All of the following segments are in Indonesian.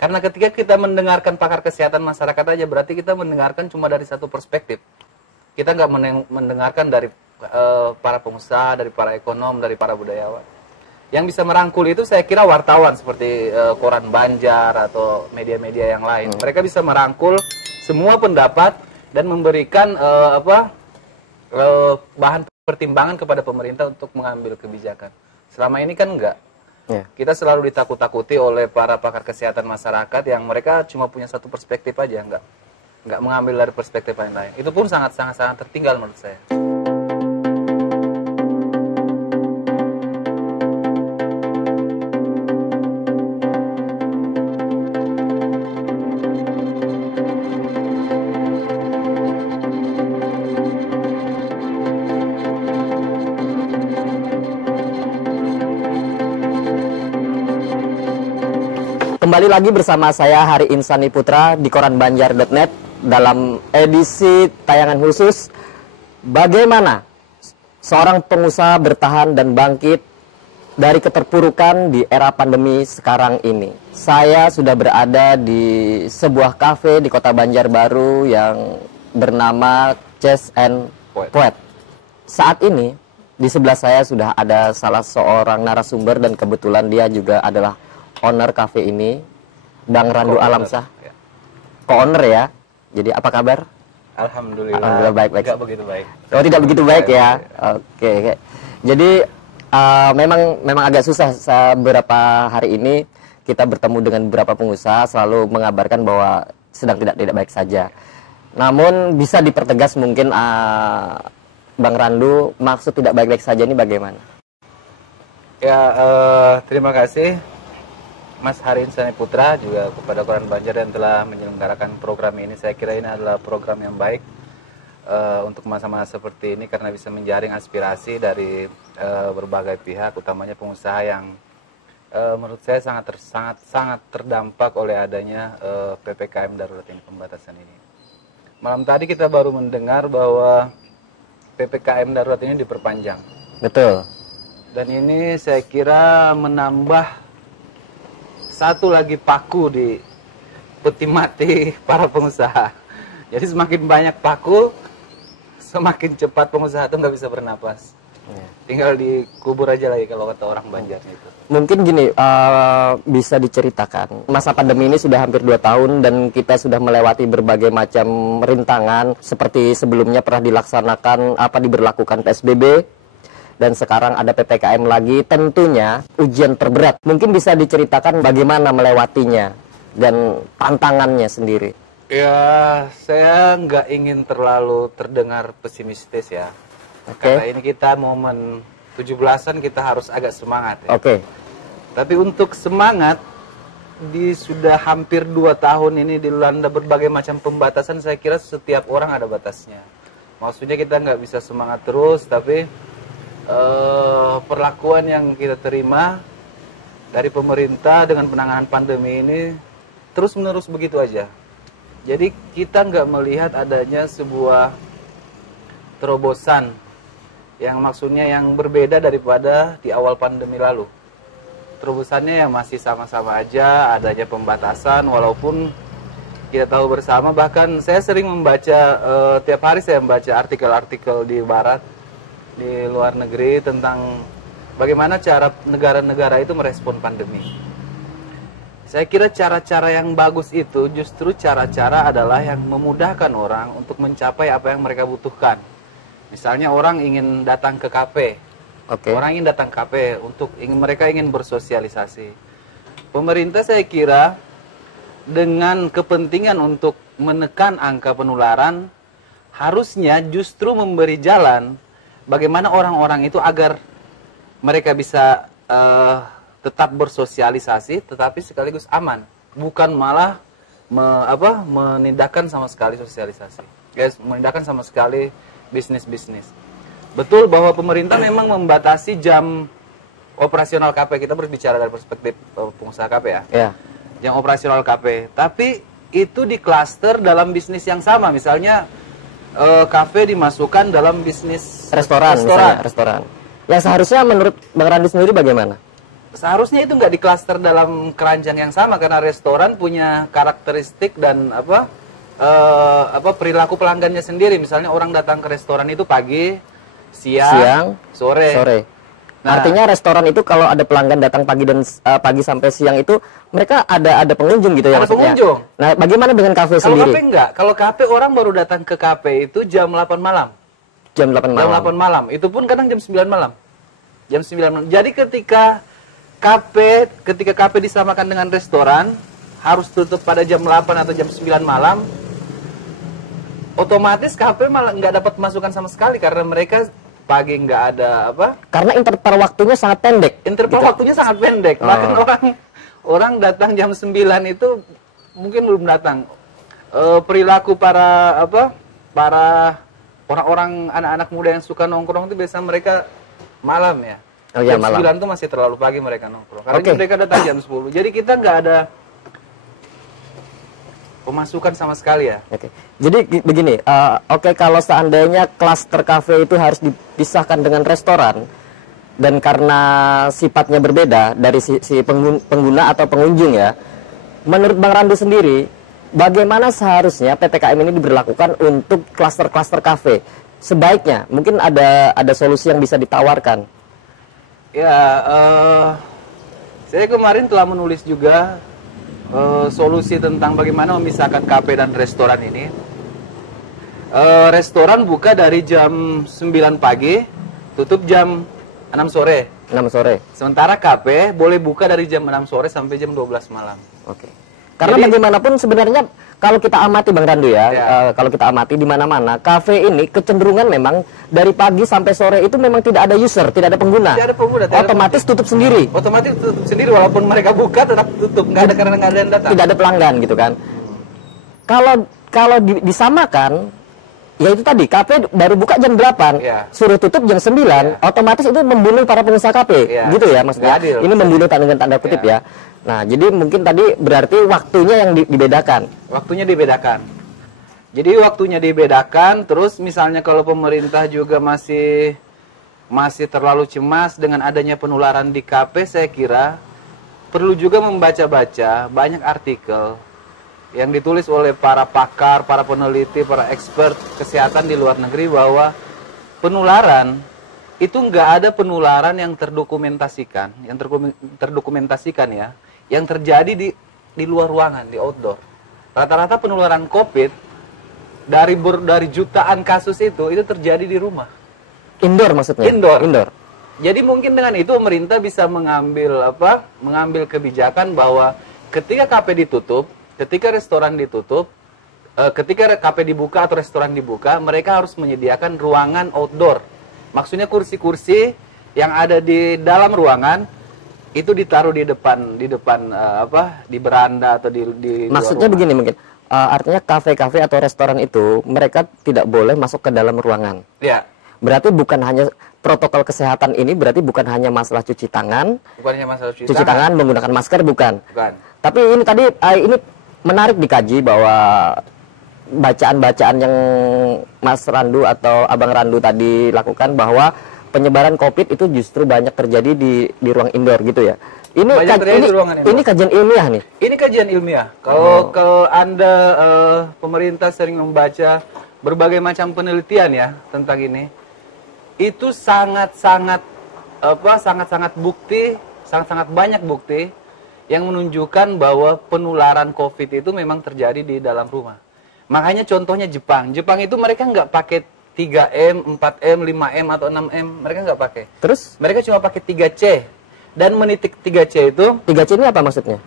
Karena ketika kita mendengarkan pakar kesehatan masyarakat aja, berarti kita mendengarkan cuma dari satu perspektif. Kita nggak mendengarkan dari para pengusaha, dari para ekonom, dari para budayawan. Yang bisa merangkul itu saya kira wartawan seperti Koran Banjar atau media-media yang lain. Mereka bisa merangkul semua pendapat dan memberikan bahan pertimbangan kepada pemerintah untuk mengambil kebijakan. Selama ini kan enggak. Kita selalu ditakut-takuti oleh para pakar kesehatan masyarakat yang mereka cuma punya satu perspektif aja, enggak mengambil dari perspektif yang lain. Itu pun sangat tertinggal menurut saya. Kembali lagi bersama saya Hari Insani Putra di koranbanjar.net dalam edisi tayangan khusus bagaimana seorang pengusaha bertahan dan bangkit dari keterpurukan di era pandemi sekarang ini. Saya sudah berada di sebuah kafe di Kota Banjarbaru yang bernama Chess and Poet. Saat ini di sebelah saya sudah ada salah seorang narasumber dan kebetulan dia juga adalah owner cafe ini, Bang Randu Alamsyah. Ya. Co-owner ya. Jadi apa kabar? Alhamdulillah. Alhamdulillah baik-baik. Tidak begitu baik. Oh, tidak begitu baik ya. Oke. Jadi memang agak susah beberapa hari ini kita bertemu dengan beberapa pengusaha selalu mengabarkan bahwa sedang tidak baik saja. Namun bisa dipertegas mungkin Bang Randu, maksud tidak baik-baik saja ini bagaimana? Ya, terima kasih Mas Hari Insani Putra juga kepada Koran Banjar yang telah menyelenggarakan program ini. Saya kira ini adalah program yang baik untuk masa-masa seperti ini karena bisa menjaring aspirasi dari berbagai pihak, utamanya pengusaha yang menurut saya sangat terdampak oleh adanya PPKM darurat ini, pembatasan ini. Malam tadi kita baru mendengar bahwa PPKM darurat ini diperpanjang. Betul. Dan ini saya kira menambah satu lagi paku di peti mati para pengusaha. Jadi semakin banyak paku, semakin cepat pengusaha itu nggak bisa bernapas. Tinggal dikubur aja lagi kalau kata orang Banjar itu. Mungkin gini, bisa diceritakan. Masa pandemi ini sudah hampir 2 tahun dan kita sudah melewati berbagai macam rintangan. Seperti sebelumnya pernah diberlakukan PSBB. Dan sekarang ada PPKM lagi, tentunya ujian terberat. Mungkin bisa diceritakan bagaimana melewatinya dan tantangannya sendiri. Ya, saya nggak ingin terlalu terdengar pesimistis ya. Karena ini kita momen 17-an kita harus agak semangat ya. Tapi untuk semangat, sudah hampir 2 tahun ini dilanda berbagai macam pembatasan, saya kira setiap orang ada batasnya. Maksudnya kita nggak bisa semangat terus, tapi perlakuan yang kita terima dari pemerintah dengan penanganan pandemi ini terus-menerus begitu aja. Jadi kita nggak melihat adanya sebuah terobosan yang maksudnya yang berbeda daripada di awal pandemi lalu. Terobosannya yang masih sama-sama aja, adanya pembatasan walaupun kita tahu bersama, bahkan saya sering membaca, tiap hari saya membaca artikel-artikel di barat, di luar negeri tentang bagaimana cara negara-negara itu merespon pandemi. Saya kira cara-cara yang bagus itu justru cara-cara adalah yang memudahkan orang untuk mencapai apa yang mereka butuhkan. Misalnya orang ingin datang ke kafe, orang ingin datang ke kafe mereka ingin bersosialisasi. Pemerintah saya kira dengan kepentingan untuk menekan angka penularan harusnya justru memberi jalan bagaimana orang-orang itu agar mereka bisa tetap bersosialisasi, tetapi sekaligus aman, bukan malah menindakkan sama sekali sosialisasi, menindakkan sama sekali bisnis-bisnis. Betul bahwa pemerintah memang membatasi jam operasional kafe. Kita berbicara dari perspektif pengusaha kafe ya. Jam operasional kafe, tapi itu diklaster dalam bisnis yang sama, misalnya kafe dimasukkan dalam bisnis restoran. Ya seharusnya menurut Bang Randu sendiri bagaimana? seharusnya itu nggak diklaster dalam keranjang yang sama karena restoran punya karakteristik dan perilaku pelanggannya sendiri. Misalnya orang datang ke restoran itu pagi, siang, sore. Nah, artinya restoran itu kalau ada pelanggan datang pagi dan pagi sampai siang itu mereka ada pengunjung gitu ya ada maksudnya. Pengunjung. Nah, bagaimana dengan kafe Kalau sendiri? kafe enggak. Kalau kafe orang baru datang ke kafe itu jam 8 malam. Jam 8 malam. Jam 8 malam. Itu pun kadang jam 9 malam. Jam 9 malam. Jadi ketika kafe disamakan dengan restoran harus tutup pada jam 8 atau jam 9 malam, otomatis kafe malah nggak dapat masukan sama sekali karena mereka pagi nggak ada Karena interval waktunya sangat pendek. Interval waktunya sangat pendek. Bahkan orang datang jam 9 itu mungkin belum datang. Perilaku para orang-orang anak-anak muda yang suka nongkrong itu biasa mereka malam ya. Oh iya, jam malam. 9 itu masih terlalu pagi mereka nongkrong. Karena mereka datang jam 10. Jadi kita nggak ada pemasukan sama sekali ya. Jadi begini, kalau seandainya klaster kafe itu harus dipisahkan dengan restoran dan karena sifatnya berbeda dari si pengguna atau pengunjung ya, menurut Bang Randu sendiri, bagaimana seharusnya PPKM ini diberlakukan untuk klaster-klaster kafe? Sebaiknya, mungkin ada solusi yang bisa ditawarkan. Ya, saya kemarin telah menulis juga solusi tentang bagaimana memisahkan kafe dan restoran ini. Restoran buka dari jam 9 pagi, tutup jam 6 sore. 6 sore. Sementara kafe boleh buka dari jam 6 sore sampai jam 12 malam. Karena jadi, bagaimanapun sebenarnya kalau kita amati Bang Randu ya, kalau kita amati di mana-mana, kafe ini kecenderungan memang dari pagi sampai sore itu memang tidak ada user, tidak ada pengguna. Tidak ada pengguna. Otomatis tutup sendiri. Otomatis tutup sendiri walaupun mereka buka tetap tutup, karena nggak ada yang datang. Tidak ada pelanggan gitu kan. Kalau disamakan, ya itu tadi kafe baru buka jam 8, suruh tutup jam 9, otomatis itu membunuh para pengusaha kafe, gitu ya maksudnya. Ini membunuh dengan tanda kutip ya. Nah, jadi mungkin tadi berarti waktunya yang dibedakan. Waktunya dibedakan. Jadi waktunya dibedakan, terus misalnya kalau pemerintah juga masih terlalu cemas dengan adanya penularan di kafe, saya kira perlu juga membaca-baca banyak artikel yang ditulis oleh para pakar, para peneliti, para expert kesehatan di luar negeri bahwa penularan itu nggak ada penularan yang terdokumentasikan, ya, yang terjadi di luar ruangan, di outdoor. Rata-rata penularan COVID dari jutaan kasus itu terjadi di rumah. Indoor maksudnya? Indoor. Jadi mungkin dengan itu pemerintah bisa mengambil kebijakan bahwa ketika kafe ditutup, ketika restoran ditutup, ketika kafe dibuka atau restoran dibuka, mereka harus menyediakan ruangan outdoor. Maksudnya kursi-kursi yang ada di dalam ruangan itu ditaruh di depan di beranda atau di maksudnya begini mungkin. Artinya kafe-kafe atau restoran itu mereka tidak boleh masuk ke dalam ruangan. Ya. Berarti bukan hanya protokol kesehatan ini berarti bukan hanya masalah cuci tangan. Bukan hanya masalah cuci tangan, menggunakan masker bukan. Bukan. Tapi ini tadi ini menarik dikaji bahwa bacaan-bacaan yang Mas Randu atau Abang Randu tadi lakukan bahwa penyebaran COVID itu justru banyak terjadi di ruang indoor gitu ya. Ini kajian ilmiah nih. Ini kajian ilmiah. Kalau Anda pemerintah sering membaca berbagai macam penelitian ya tentang ini, itu sangat-sangat banyak bukti yang menunjukkan bahwa penularan COVID itu memang terjadi di dalam rumah. Makanya contohnya Jepang. Jepang itu mereka nggak pakai 3M, 4M, 5M atau 6M, mereka nggak pakai. Terus? Mereka cuma pakai 3C. Dan menitik 3C itu... 3C ini apa maksudnya?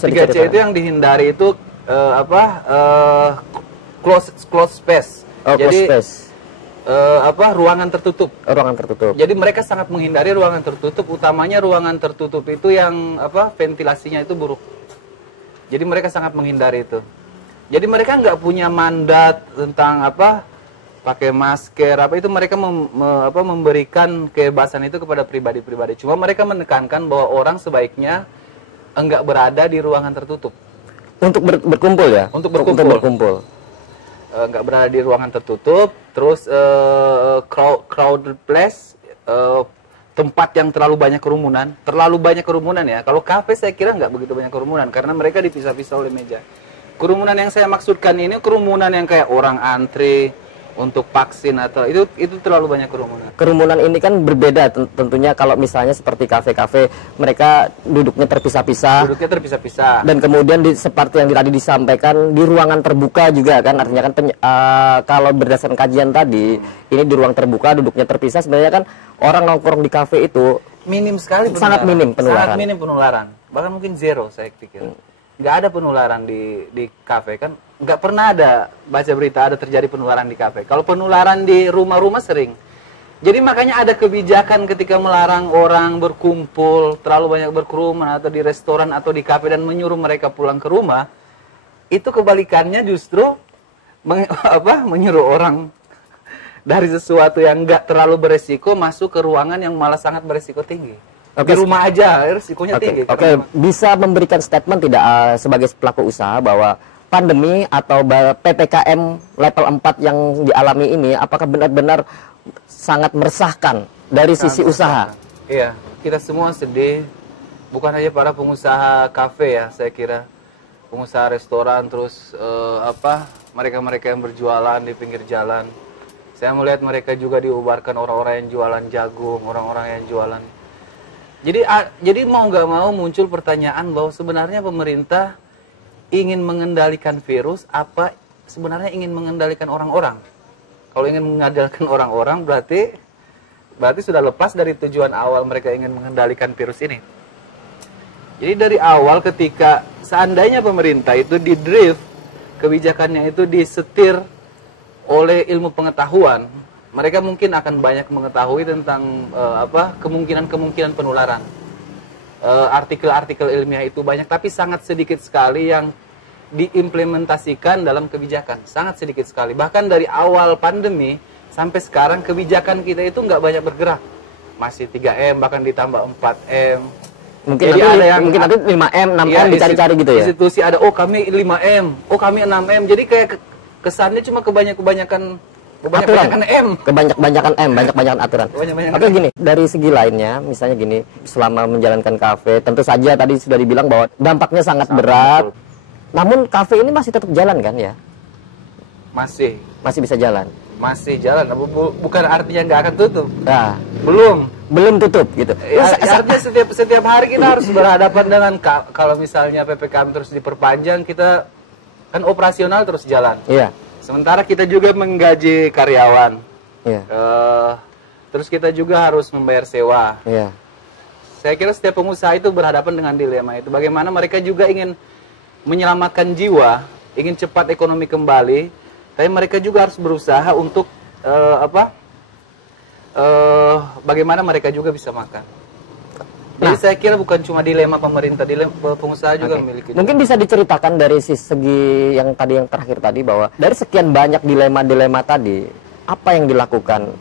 3C itu yang dihindari itu close space. Jadi, close space. Ruangan tertutup. Ruangan tertutup. Jadi mereka sangat menghindari ruangan tertutup, utamanya ruangan tertutup itu yang ventilasinya itu buruk. Jadi mereka sangat menghindari itu. Jadi mereka nggak punya mandat tentang pakai masker itu mereka memberikan kebebasan itu kepada pribadi-pribadi. Cuma mereka menekankan bahwa orang sebaiknya enggak berada di ruangan tertutup. Untuk berkumpul ya? Untuk berkumpul. Enggak berada di ruangan tertutup, terus crowded place, tempat yang terlalu banyak kerumunan ya. Kalau kafe saya kira nggak begitu banyak kerumunan karena mereka dipisah-pisah oleh meja. Kerumunan yang saya maksudkan ini kerumunan yang kayak orang antri untuk vaksin atau itu terlalu banyak kerumunan. Kerumunan ini kan berbeda tentunya kalau misalnya seperti kafe-kafe mereka duduknya terpisah-pisah. Dan kemudian seperti yang tadi disampaikan di ruangan terbuka juga kan, artinya kan kalau berdasarkan kajian tadi ini di ruang terbuka duduknya terpisah, sebenarnya kan orang nongkrong di kafe itu minim sekali penularan. Sangat minim penularan. Bahkan mungkin zero saya pikir. Nggak ada penularan di kafe kan. Nggak pernah ada baca berita ada terjadi penularan di kafe. Kalau penularan di rumah-rumah sering. Jadi makanya ada kebijakan ketika melarang orang berkumpul, terlalu banyak berkerumun atau di restoran atau di kafe dan menyuruh mereka pulang ke rumah. Itu kebalikannya justru menyuruh orang dari sesuatu yang nggak terlalu beresiko masuk ke ruangan yang malah sangat beresiko tinggi. Di rumah aja risikonya tinggi. Bisa memberikan statement tidak sebagai pelaku usaha bahwa pandemi atau PPKM level 4 yang dialami ini apakah benar-benar sangat meresahkan dari sisi usaha? Iya, kita semua sedih. Bukan hanya para pengusaha kafe ya, saya kira. Pengusaha restoran terus mereka-mereka yang berjualan di pinggir jalan. Saya melihat mereka juga diubarkan orang-orang yang jualan jagung, orang-orang yang jualan. Jadi mau nggak mau muncul pertanyaan bahwa sebenarnya pemerintah ingin mengendalikan virus apa sebenarnya ingin mengendalikan orang-orang. Kalau ingin mengendalikan orang-orang berarti sudah lepas dari tujuan awal mereka ingin mengendalikan virus ini. Jadi dari awal ketika seandainya pemerintah itu didrift, kebijakannya itu disetir oleh ilmu pengetahuan, mereka mungkin akan banyak mengetahui tentang kemungkinan penularan. Artikel-artikel ilmiah itu banyak, tapi sangat sedikit sekali yang diimplementasikan dalam kebijakan. Sangat sedikit sekali. Bahkan dari awal pandemi sampai sekarang kebijakan kita itu nggak banyak bergerak. Masih 3M, bahkan ditambah 4M. Mungkin nanti 5M, 6M dicari-cari gitu ya? Institusi ada, kami 5M, kami 6M. Jadi kayak kesannya cuma kebanyakan banyak aturan. Tapi gini, dari segi lainnya, misalnya gini, selama menjalankan kafe, tentu saja tadi sudah dibilang bahwa dampaknya sangat berat. Namun kafe ini masih tetap jalan kan ya? Masih bisa jalan. Masih jalan, bukan artinya nggak akan tutup. Nah, belum tutup gitu. Artinya setiap hari kita harus berhadapan dengan kalau misalnya PPKM terus diperpanjang, kita kan operasional terus jalan. Iya. Sementara kita juga menggaji karyawan. Iya. Terus kita juga harus membayar sewa. Iya. Saya kira setiap pengusaha itu berhadapan dengan dilema itu. Bagaimana mereka juga ingin menyelamatkan jiwa, ingin cepat ekonomi kembali, tapi mereka juga harus berusaha untuk bagaimana mereka juga bisa makan. Jadi saya kira bukan cuma dilema pemerintah, dilema pengusaha juga memiliki. Mungkin bisa diceritakan dari segi yang terakhir tadi bahwa dari sekian banyak dilema-dilema tadi, apa yang dilakukan,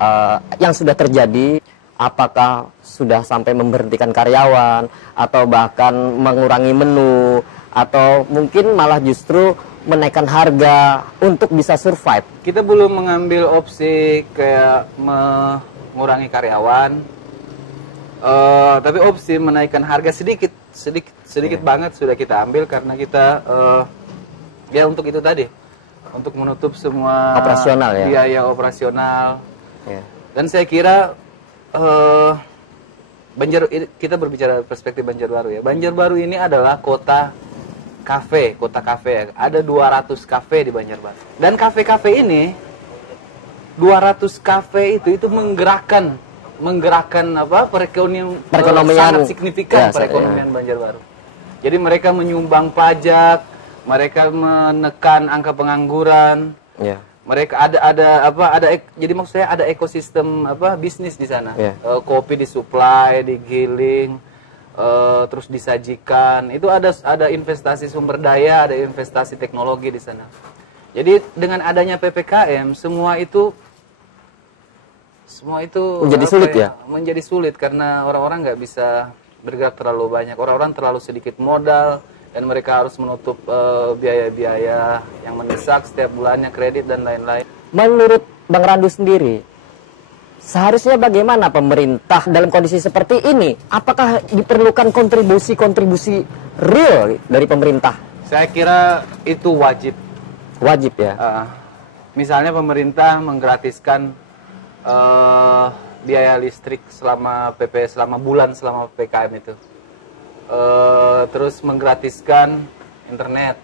yang sudah terjadi, apakah sudah sampai memberhentikan karyawan atau bahkan mengurangi menu atau mungkin malah justru menaikkan harga untuk bisa survive? Kita belum mengambil opsi kayak mengurangi karyawan. Tapi opsi menaikkan harga sedikit banget sudah kita ambil karena kita ya untuk itu tadi, untuk menutup semua operasional ya, biaya operasional. Dan saya kira kita berbicara perspektif Banjarbaru ya. Banjarbaru ini adalah kota kafe ya. Ada 200 kafe di Banjarbaru. Dan kafe-kafe ini 200 kafe itu menggerakkan perekonomian sangat signifikan perekonomian Banjarbaru. Jadi mereka menyumbang pajak, mereka menekan angka pengangguran. Mereka jadi maksud saya ada ekosistem bisnis di sana. Kopi disuplai, digiling, terus disajikan. Itu ada investasi sumber daya, ada investasi teknologi di sana. Jadi dengan adanya PPKM semua itu menjadi sulit ya? Menjadi sulit karena orang-orang nggak bisa bergerak terlalu banyak. Orang-orang terlalu sedikit modal dan mereka harus menutup biaya-biaya yang mendesak setiap bulannya, kredit dan lain-lain. Menurut Bang Randu sendiri, seharusnya bagaimana pemerintah dalam kondisi seperti ini? Apakah diperlukan kontribusi real dari pemerintah? Saya kira itu wajib. Wajib ya. Misalnya pemerintah menggratiskan biaya listrik selama selama PPKM itu. Terus menggratiskan internet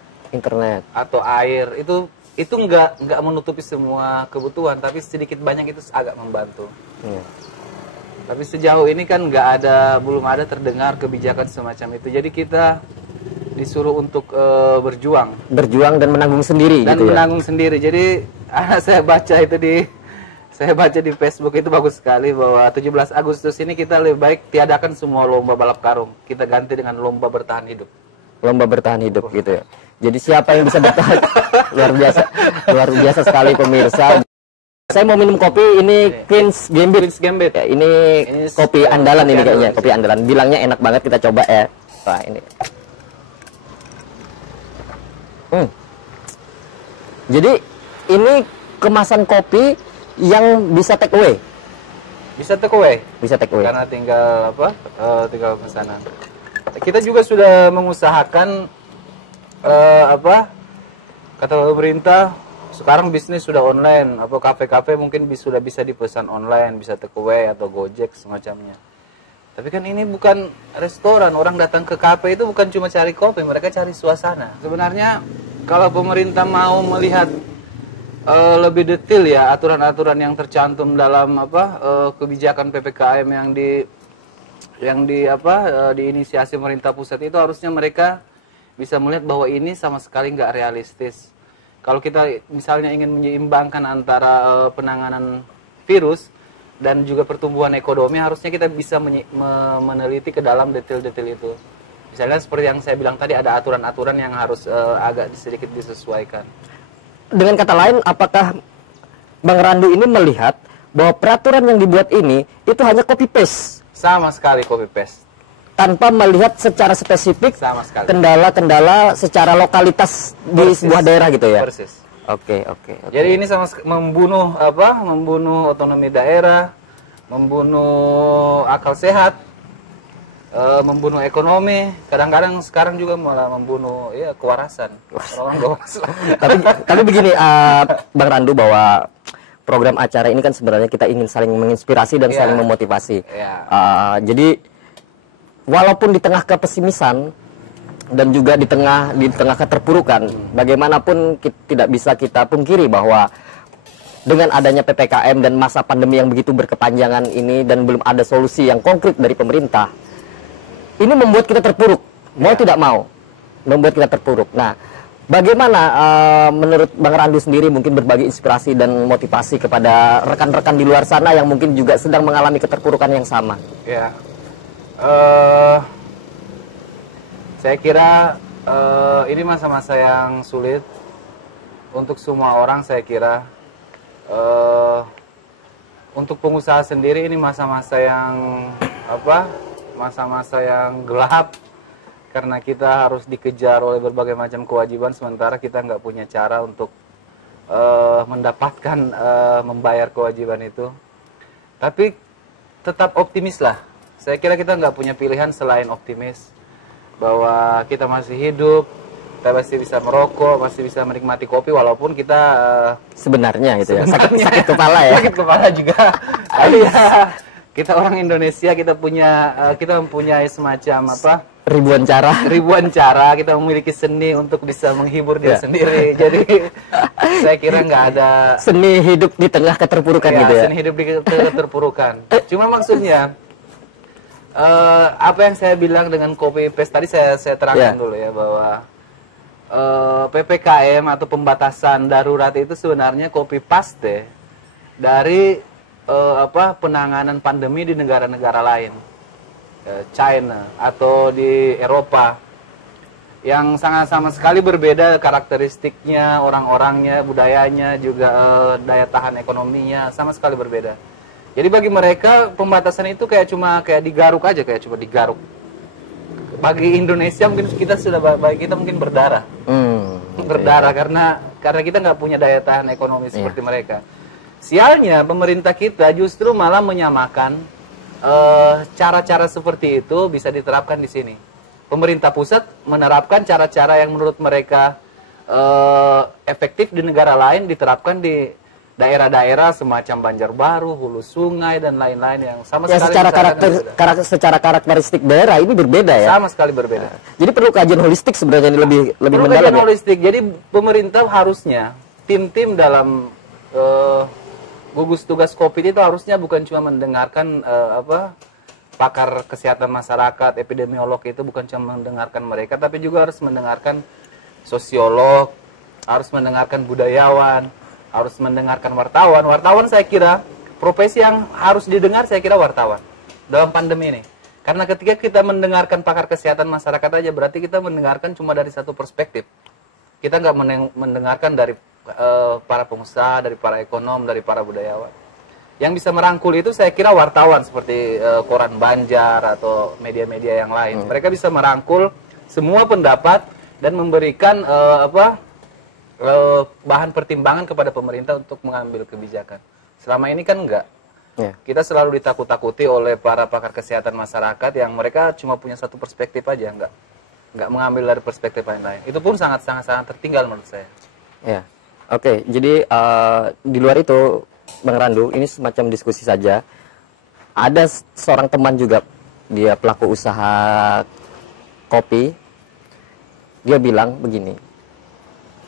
atau air, itu nggak menutupi semua kebutuhan, tapi sedikit banyak itu agak membantu. Tapi sejauh ini kan belum ada terdengar kebijakan semacam itu. Jadi kita disuruh untuk berjuang dan menanggung sendiri. Menanggung sendiri. Jadi saya baca di Facebook itu bagus sekali bahwa 17 Agustus ini kita lebih baik tiadakan semua lomba balap karung, kita ganti dengan lomba bertahan hidup. Lomba bertahan hidup gitu ya. Jadi siapa yang bisa bertahan? luar biasa sekali pemirsa. Saya mau minum kopi, ini Queen's Gambit. Ya, ini kopi andalan ini kayaknya, kopi andalan. Bilangnya enak banget, kita coba ya. Wah, ini. Jadi ini kemasan kopi yang bisa take away. Bisa take away. Karena tinggal tinggal pesanan. Kita juga sudah mengusahakan kata pemerintah sekarang bisnis sudah online, kafe-kafe mungkin sudah bisa dipesan online, bisa take away atau Gojek semacamnya. Tapi kan ini bukan restoran, orang datang ke kafe itu bukan cuma cari kopi, mereka cari suasana. Sebenarnya kalau pemerintah mau melihat lebih detail ya aturan-aturan yang tercantum dalam kebijakan PPKM yang diinisiasi pemerintah pusat itu, harusnya mereka bisa melihat bahwa ini sama sekali nggak realistis. Kalau kita misalnya ingin menyeimbangkan antara penanganan virus dan juga pertumbuhan ekonomi, harusnya kita bisa meneliti ke dalam detail-detail itu. Misalnya seperti yang saya bilang tadi, ada aturan-aturan yang harus agak sedikit disesuaikan. Dengan kata lain, apakah Bang Randu ini melihat bahwa peraturan yang dibuat ini itu hanya copy paste? Sama sekali copy paste. Tanpa melihat secara spesifik kendala-kendala secara lokalitas di sebuah daerah gitu ya. Persis. Oke. Jadi ini membunuh otonomi daerah, membunuh akal sehat, membunuh ekonomi. Kadang-kadang sekarang juga malah membunuh kewarasan. Orang tapi begini, Bang Randu, bahwa program acara ini kan sebenarnya kita ingin saling menginspirasi dan saling memotivasi. Jadi walaupun di tengah kepesimisan dan juga di tengah keterpurukan, bagaimanapun tidak bisa kita pungkiri bahwa dengan adanya PPKM dan masa pandemi yang begitu berkepanjangan ini dan belum ada solusi yang konkret dari pemerintah, ini membuat kita terpuruk, mau tidak mau, membuat kita terpuruk. Nah, bagaimana menurut Bang Randu sendiri mungkin berbagi inspirasi dan motivasi kepada rekan-rekan di luar sana yang mungkin juga sedang mengalami keterpurukan yang sama? Ya. Saya kira ini masa-masa yang sulit untuk semua orang. Saya kira untuk pengusaha sendiri ini masa-masa yang gelap, karena kita harus dikejar oleh berbagai macam kewajiban, sementara kita nggak punya cara untuk mendapatkan membayar kewajiban itu. Tapi tetap optimis lah. Saya kira kita nggak punya pilihan selain optimis bahwa kita masih hidup, kita masih bisa merokok, masih bisa menikmati kopi, walaupun kita sebenarnya gitu ya sakit kepala ya. Sakit kepala juga. Tapi ya kita orang Indonesia, kita mempunyai semacam ribuan cara kita memiliki seni untuk bisa menghibur diri sendiri. Jadi saya kira nggak ada seni hidup di tengah keterpurukan gitu ya. Seni hidup di keterpurukan. Cuma maksudnya apa yang saya bilang dengan copy paste tadi, saya terangkan dulu ya, bahwa PPKM atau pembatasan darurat itu sebenarnya copy paste dari penanganan pandemi di negara-negara lain, China atau di Eropa, yang sangat sama sekali berbeda karakteristiknya, orang-orangnya, budayanya, juga daya tahan ekonominya sama sekali berbeda. Jadi bagi mereka pembatasan itu kayak digaruk aja, kayak cuma digaruk. Bagi Indonesia mungkin bagi kita mungkin berdarah. Berdarah karena kita nggak punya daya tahan ekonomi seperti mereka. Sialnya pemerintah kita justru malah menyamakan cara-cara seperti itu bisa diterapkan di sini. Pemerintah pusat menerapkan cara-cara yang menurut mereka efektif di negara lain diterapkan di daerah-daerah semacam Banjarbaru, Hulu Sungai dan lain-lain yang sama Ya, sekali secara karakteristik daerah ini berbeda ya. sama sekali berbeda. Jadi perlu kajian holistik sebenarnya ini lebih Perlu mendalam. kajian holistik. Jadi pemerintah harusnya tim-tim dalam gugus tugas COVID itu harusnya bukan cuma mendengarkan pakar kesehatan masyarakat, epidemiolog itu bukan cuma mendengarkan mereka, tapi juga harus mendengarkan sosiolog, harus mendengarkan budayawan, harus mendengarkan wartawan. Wartawan saya kira profesi yang harus didengar saya kira wartawan dalam pandemi ini. Karena ketika kita mendengarkan pakar kesehatan masyarakat aja berarti kita mendengarkan cuma dari satu perspektif. Kita nggak mendengarkan dari para pengusaha, dari para ekonom, dari para budayawan. Yang bisa merangkul itu saya kira wartawan seperti Koran Banjar atau media-media yang lain. Mereka bisa merangkul semua pendapat dan memberikan bahan pertimbangan kepada pemerintah untuk mengambil kebijakan. Selama ini kan enggak. Ya. Kita selalu ditakut-takuti oleh para pakar kesehatan masyarakat yang mereka cuma punya satu perspektif aja, enggak mengambil dari perspektif lain-lain. Itu pun sangat tertinggal menurut saya. Ya. Oke, jadi di luar itu Bang Randu, ini semacam diskusi saja. Ada seorang teman juga, dia pelaku usaha kopi. Dia bilang begini,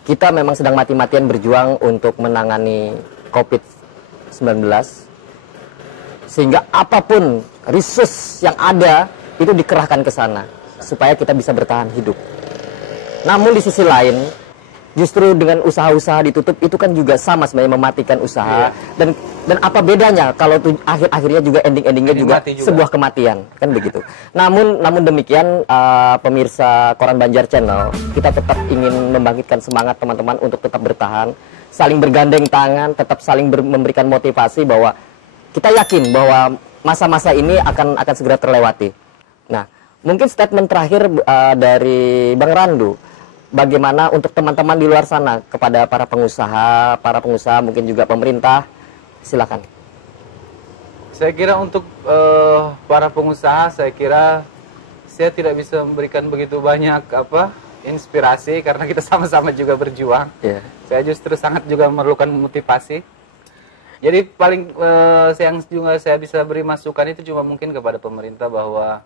kita memang sedang mati-matian berjuang untuk menangani COVID-19, sehingga apapun resource yang ada itu dikerahkan ke sana supaya kita bisa bertahan hidup. Namun di sisi lain, justru dengan usaha-usaha ditutup itu kan juga sama sebenarnya mematikan usaha. Dan apa bedanya kalau akhir-akhirnya juga ending-endingnya juga sebuah kematian, kan begitu. Namun demikian pemirsa Koran Banjar Channel, kita tetap ingin membangkitkan semangat teman-teman untuk tetap bertahan, saling bergandeng tangan, tetap saling memberikan motivasi bahwa kita yakin bahwa masa-masa ini akan segera terlewati. Nah, mungkin statement terakhir dari Bang Randu, bagaimana untuk teman-teman di luar sana kepada para pengusaha mungkin juga pemerintah, silakan. Saya kira untuk para pengusaha, saya tidak bisa memberikan begitu banyak inspirasi karena kita sama-sama juga berjuang. Yeah. Saya justru sangat juga memerlukan motivasi. Jadi paling yang juga saya bisa beri masukan itu cuma mungkin kepada pemerintah bahwa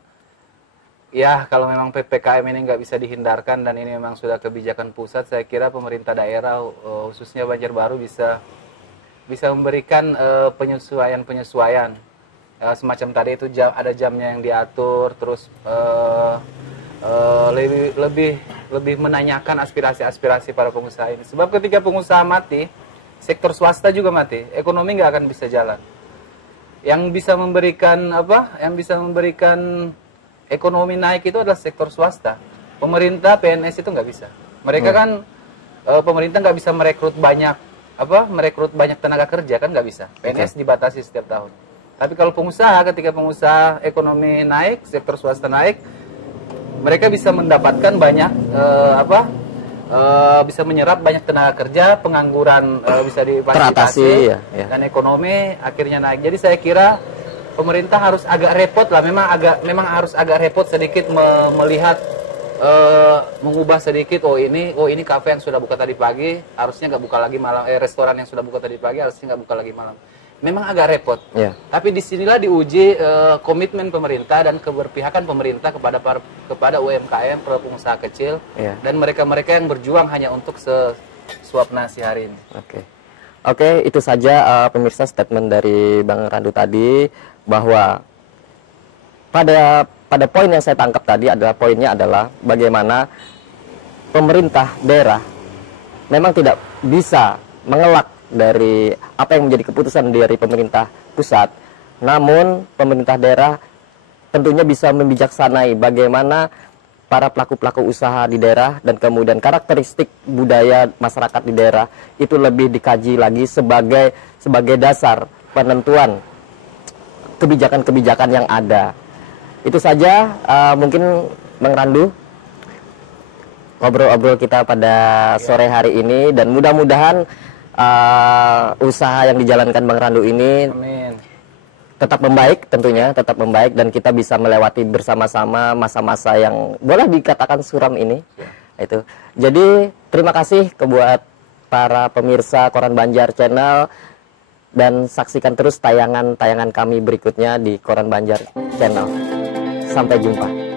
ya, kalau memang PPKM ini nggak bisa dihindarkan dan ini memang sudah kebijakan pusat, saya kira pemerintah daerah, khususnya Banjarbaru bisa memberikan penyesuaian. Semacam tadi itu ada jamnya yang diatur, terus lebih menanyakan aspirasi para pengusaha ini. Sebab ketika pengusaha mati, sektor swasta juga mati, ekonomi nggak akan bisa jalan. Yang bisa memberikan ekonomi naik itu adalah sektor swasta. Pemerintah, PNS itu nggak bisa. Mereka kan pemerintah nggak bisa merekrut banyak tenaga kerja, kan nggak bisa. PNS dibatasi setiap tahun. Tapi kalau ketika pengusaha ekonomi naik, sektor swasta naik, mereka bisa mendapatkan banyak bisa menyerap banyak tenaga kerja, pengangguran bisa difasilitasi, dan ekonomi akhirnya naik. Jadi saya kira pemerintah harus agak repot lah, memang harus agak repot sedikit melihat, mengubah sedikit. Oh ini kafe yang sudah buka tadi pagi harusnya nggak buka lagi malam, restoran yang sudah buka tadi pagi harusnya nggak buka lagi malam. Memang agak repot. Yeah. Tapi disinilah diuji komitmen pemerintah dan keberpihakan pemerintah kepada UMKM, pengusaha kecil, dan mereka-mereka yang berjuang hanya untuk sesuap nasi hari ini. Oke, itu saja pemirsa statement dari Bang Randu tadi, bahwa pada poin yang saya tangkap tadi poinnya adalah bagaimana pemerintah daerah memang tidak bisa mengelak dari apa yang menjadi keputusan dari pemerintah pusat, namun pemerintah daerah tentunya bisa membijaksanai bagaimana para pelaku-pelaku usaha di daerah dan kemudian karakteristik budaya masyarakat di daerah itu lebih dikaji lagi sebagai dasar penentuan kebijakan-kebijakan yang ada. Itu saja mungkin Bang Randu ngobrol-ngobrol kita pada sore hari ini, dan mudah-mudahan usaha yang dijalankan Bang Randu ini Amin. tetap membaik, tentunya tetap membaik, dan kita bisa melewati bersama-sama masa-masa yang boleh dikatakan suram ini. Itu. Jadi terima kasih buat para pemirsa Koran Banjar Channel, dan saksikan terus tayangan-tayangan kami berikutnya di Koran Banjar Channel. Sampai jumpa.